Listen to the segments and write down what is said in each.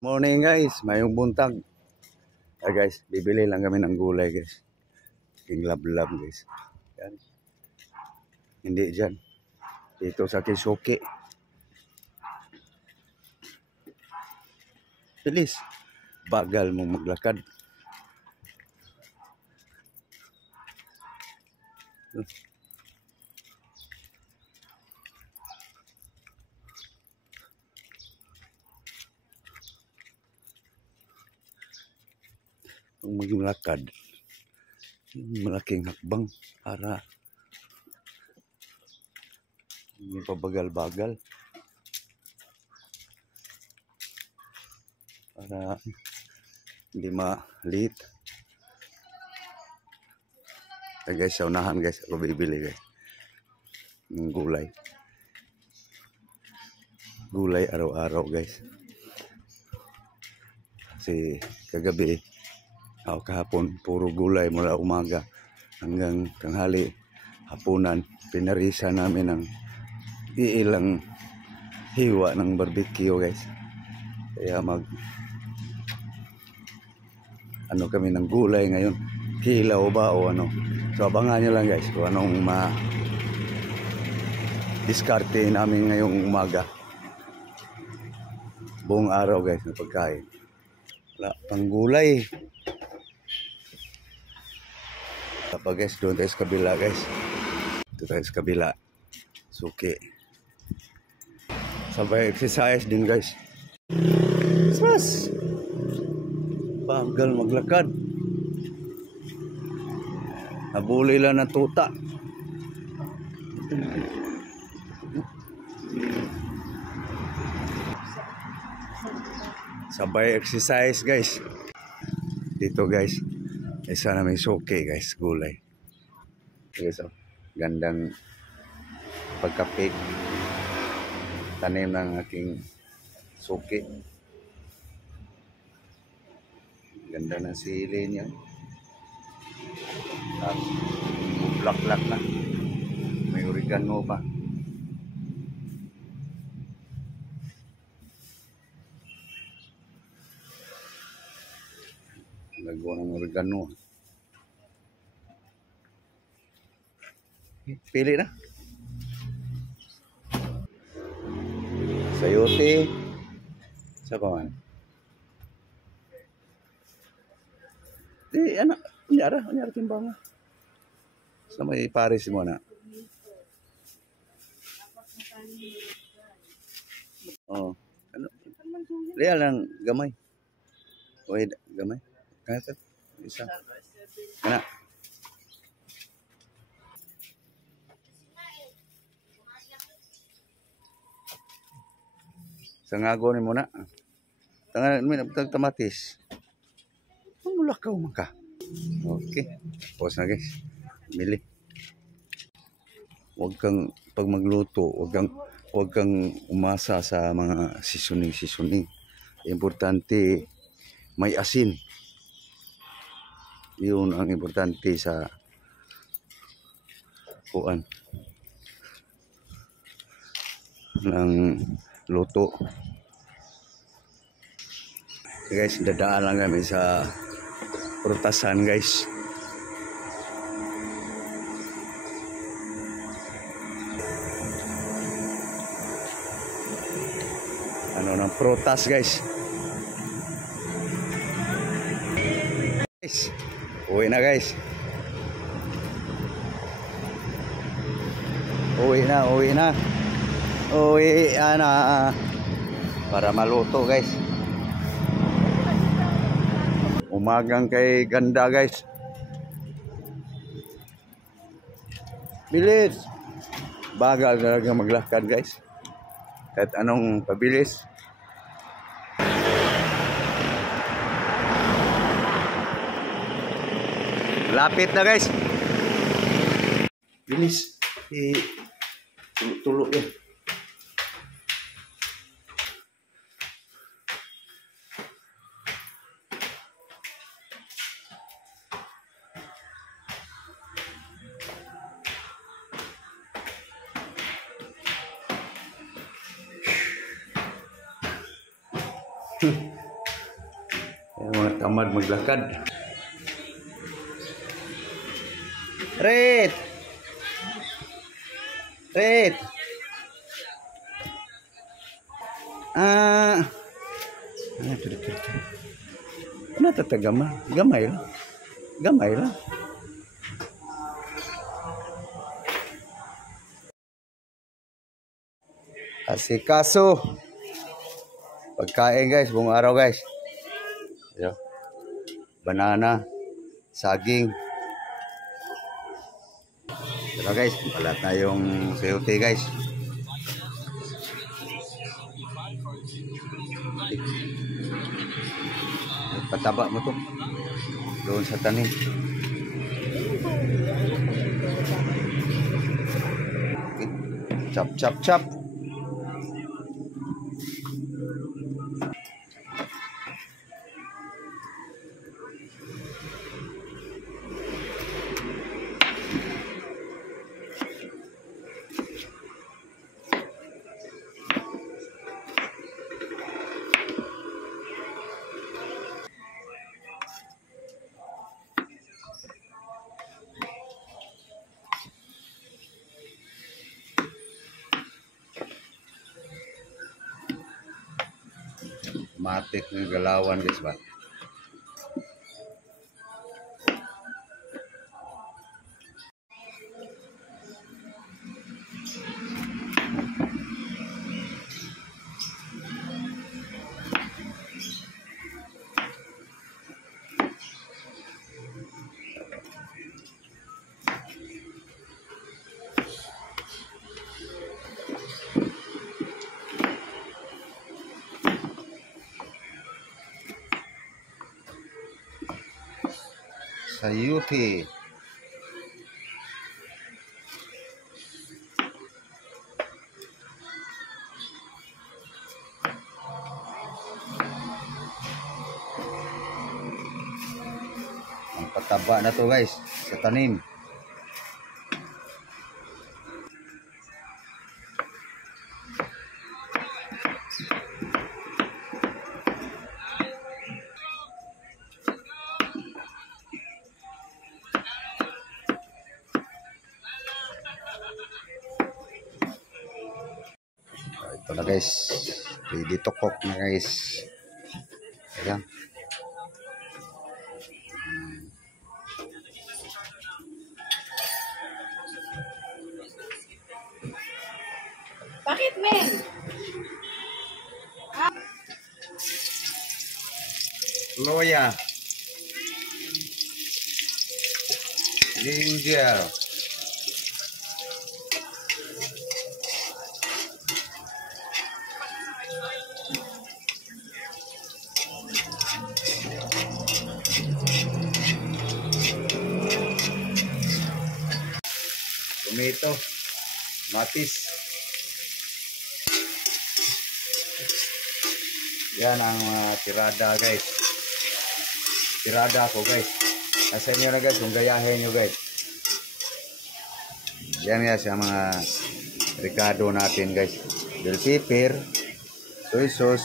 Morning guys, mayong buntag. Guys, bibili lang kami ng gulay guys. King lab-lab guys. Yan. Hindi dyan. Dito sa Kisuki. Bilis. Bagal mong maglakad. Kung maglakad, malaking hakbang para hindi pabagal-bagal. Para hindi ma-late. Guys, sa unahan guys, ako bibili guys. Ng gulay. Gulay araw-araw guys. Kasi kagabi, kahapon, puro gulay mula umaga hanggang tanghali, hapunan. Pinarisa namin ng iilang hiwa ng barbecue guys. Kaya ano kami ng gulay ngayon. Kilaw ba o ano. So abangan nyo lang guys kung anong diskarte namin ngayong umaga. Buong araw guys na pagkain. Wala pang gulay. Tapos guys, doon tayo sa kabila guys. Doon tayo sa kabila. Suki. Sabay exercise din guys. Mas bagal maglakad. Nabuli lang ng tuta. Sabay exercise guys. Dito guys. Isa na may suki guys, gulay. Guys, oh, gandang pagkapik. Tanim ng aking suki. Ganda ng sili niya. At buklak-lak na. May oregano pa. Lagawa ng oregano. Pili na. Sayote. Sa pa man. Anak. Unyara timbang. Sa may pares mo na. Oh. Ano? Real lang gamay. Oy, gamay. Kaya isa. Anak. Sangago ni mo na. Tangan mi tamatis. Mulakaw man ka. Okay. Pause na guys. Mili. Huwag kang pag magluto, huwag kang umasa sa mga seasoning. Importante may asin. Yun ang importante sa kuan ng luto. Guys, dadaan lang kami sa prutasan guys. Ano ng prutas guys. Guys, uwi na guys. Uwi na. Uwi na. Para maluto guys. Umagang kay ganda guys. Bilis. Bagal talaga maglakad guys. Kahit anong pabilis. Lapit na guys. Bilis. Tulog yan. Yung mga tamad maglakad. Red! Red! Ah! Ano ito gamay? Gamay lang. Gamay lang. Asikaso. Pagkain guys, buong araw guys. Yo. Banana, saging. Diba guys, balat na yung sayote guys. Pataba mo to. Doon sa tanim. Chop, chop, chop. Matik ng galawan guys ba. Sayuti. Ang pataba na to guys sa tanim. Ito na guys. Ready to cook na guys. Ayan. Bakit, men? Loya. Ginger. Tomato. Matis. Yan ang tirada guys. Tirada ko guys. Nasa inyo na guys kung gayahin nyo guys. Yan guys ang mga ricado natin guys. Bell pepper, soy sauce,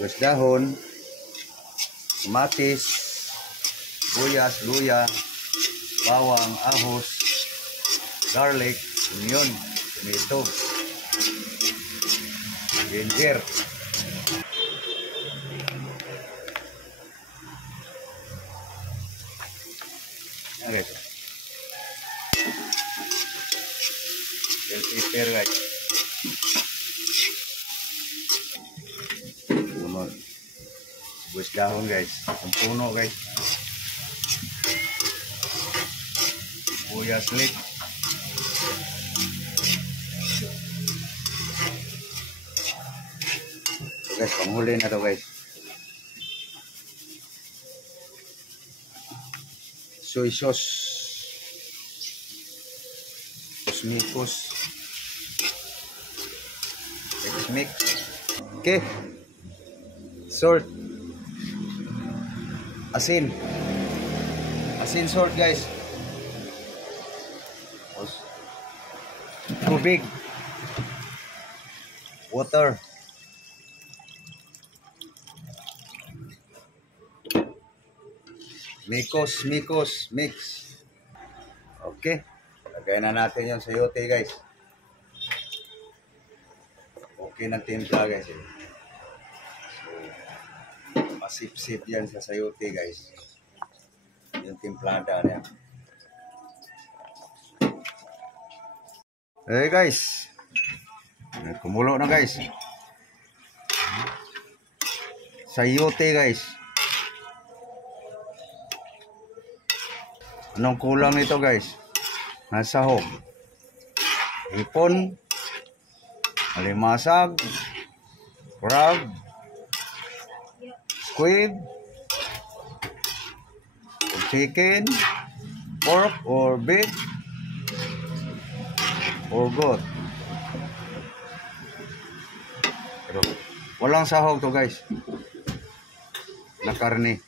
gos dahon, matis, buyas, luya, bawang, ahos, garlic, onion, tomato, ginger. Okay. Bell pepper guys. Puno. Bus dahon guys. Ang puno guys. Buyas lit. So guys, panghuli na to guys. Soy sauce. Cosmicos. X-mix. Okay. Salt. Asin. Asin salt guys. Tubig. Water. Mikos mix. Okay. Lagay na natin yung sayote guys. Okay ng timpla guys. So, masip-sip yan sa sayote guys. Yung timplada na yan. Hey guys. Kumulo na guys. Sayote guys. Anong kulang nito guys? Nasahog. Hipon. Alimasag. Crab. Squid. Chicken. Pork or beef. Or goat. Pero walang sahog to guys. Na karne.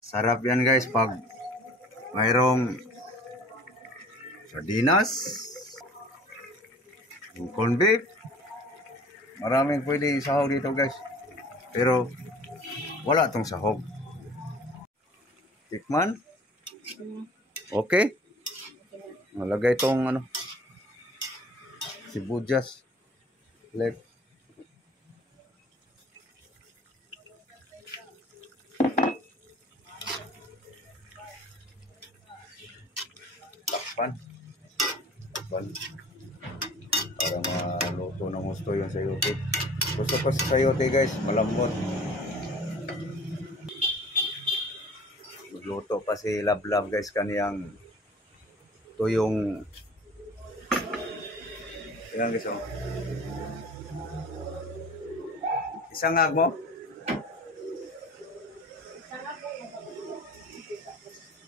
Sarap yan guys pag mayroong sardinas, yung corn beef. Maraming pwede sahog dito guys. Pero wala tong sahog. Tikman. Okay. Malagay itong ano, sibuyas. Left. Takpan. Para maluto ng gusto yung sayote. Gusto pa sa sayote guys, malambot. Magluto pa si Lablab guys kaniyang tuyong. Yan guys oh. Isang ngag mo?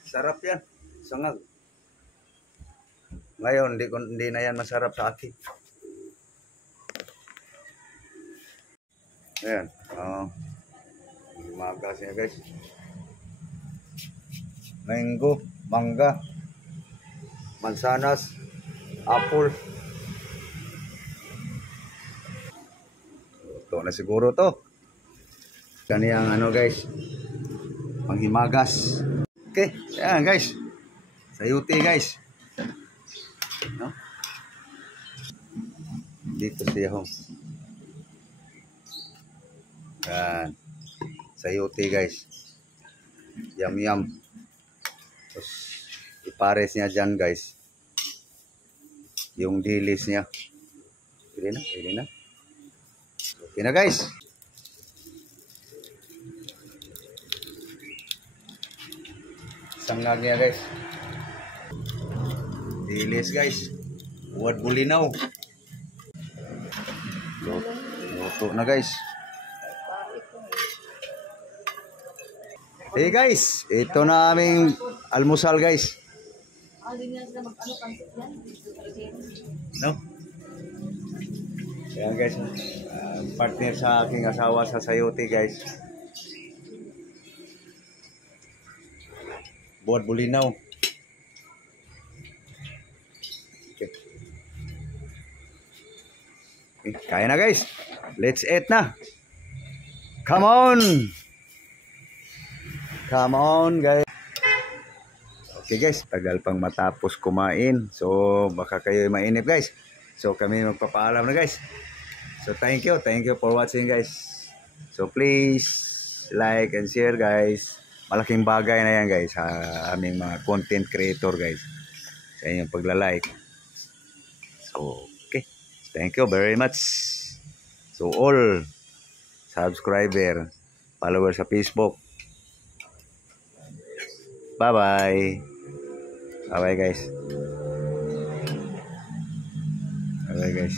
Sarap yan. Sangag. Ngayon, hindi na yan masarap sa akin. Ayan. Magas niya guys. Mango, mangga, mansanas, apple. Ito na siguro to. Kaniyang ano guys. Panghimagas. Okay. Ayan guys. Sayote guys. No? Dito siya ho. Yan. Sayote guys. Yum yum. Tapos ipares niya dyan guys. Yung dilis niya. Pwede na. Okay na guys. Sangag niya guys. Dilis guys. Buat bulinaw. Luto na guys. Hey guys, ito na aming almusal guys. No? Ayan guys. Partner sa aking asawa sa sayote guys. Buat bulinaw. Kaya na guys. Let's eat na. Come on. Come on guys. Okay guys, tagal pang matapos kumain. So baka kayo mainip guys. So kami magpapaalam na guys. So thank you for watching guys. So please like and share guys. Malaking bagay na yan guys sa aming mga content creator guys. Sa inyong pagla-like. So okay. Thank you very much. So all subscriber, follower sa Facebook. Bye-bye. Bye-bye guys. Bye-bye guys.